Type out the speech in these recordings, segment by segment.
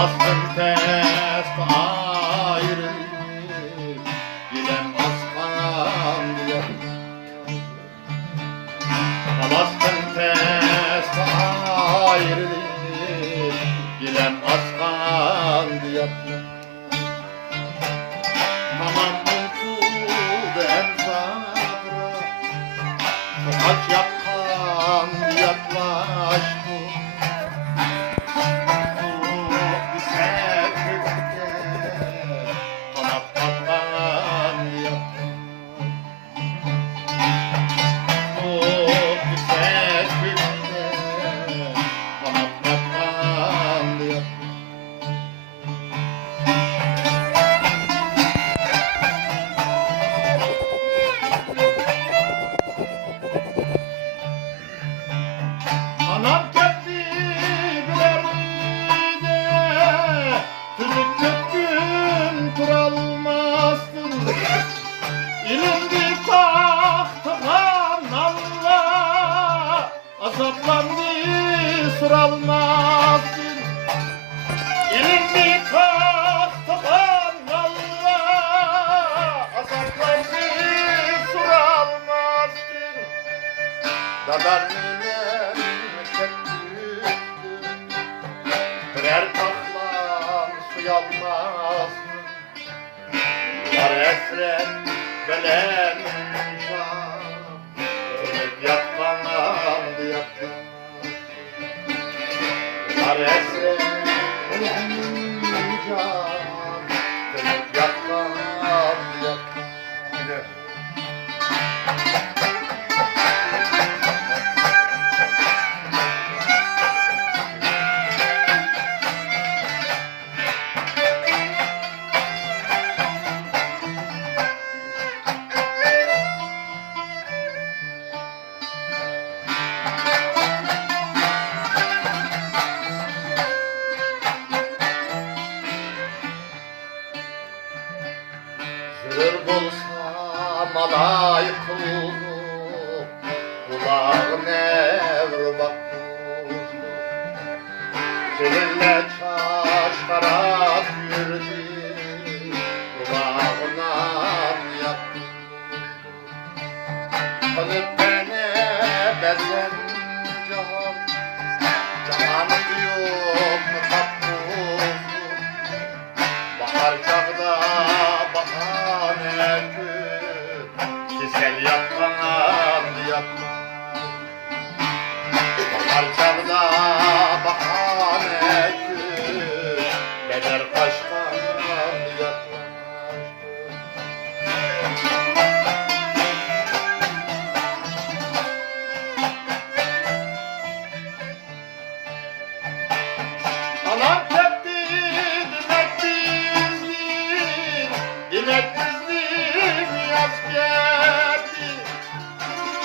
Bastın test ayrı giden aslan diye. Bastın test ayrı giden aslan diye. Mamam mutlu ben sabra aç yakan yaklaştı. Anam kendi bilerdi tüzük kökün kuralmazsın. İlindi tahtıkan Allah azaplandı sıralmazsın. İlindi tahtıkan Allah azaplandı sıralmazsın. Dadar birer taklan suya almazsın. Var esret belen can ölüp yatkanlandı yatkan. Var esret belen can ölüp yatkanlandı yatkan. Zır bulsam alay kuldu, kulağın evr bakmuştu. Seninle çaşkarak yürüdü, kulağına yapmıştu. Kalıp beni bezen cahan, cahanım yok mu tatmıştu. Bahar çağda güzel yapman yapman. Bahar çağda bahane gül, beder kaşkan yapman. Anam tepti dimek bizdim, dimek bizdim yaz geldi.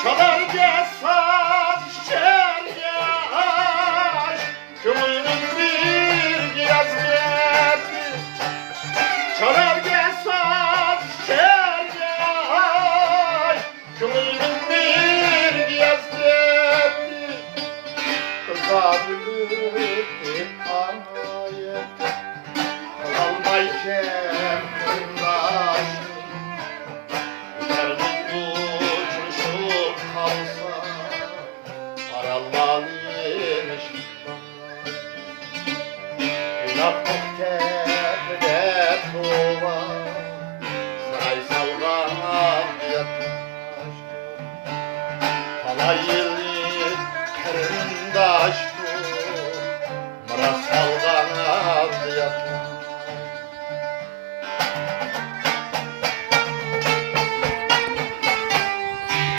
Çalar gesaz şeryaş, kımının bir yaz geldi. Çalar gesaz şeryaş, kımının bir yaz geldi. Kıza bülüp anayet, kalmayken kırdaşım. Arallalıymış Günahlık tepede tuva Saray salgan yatmış Halay yılı kerim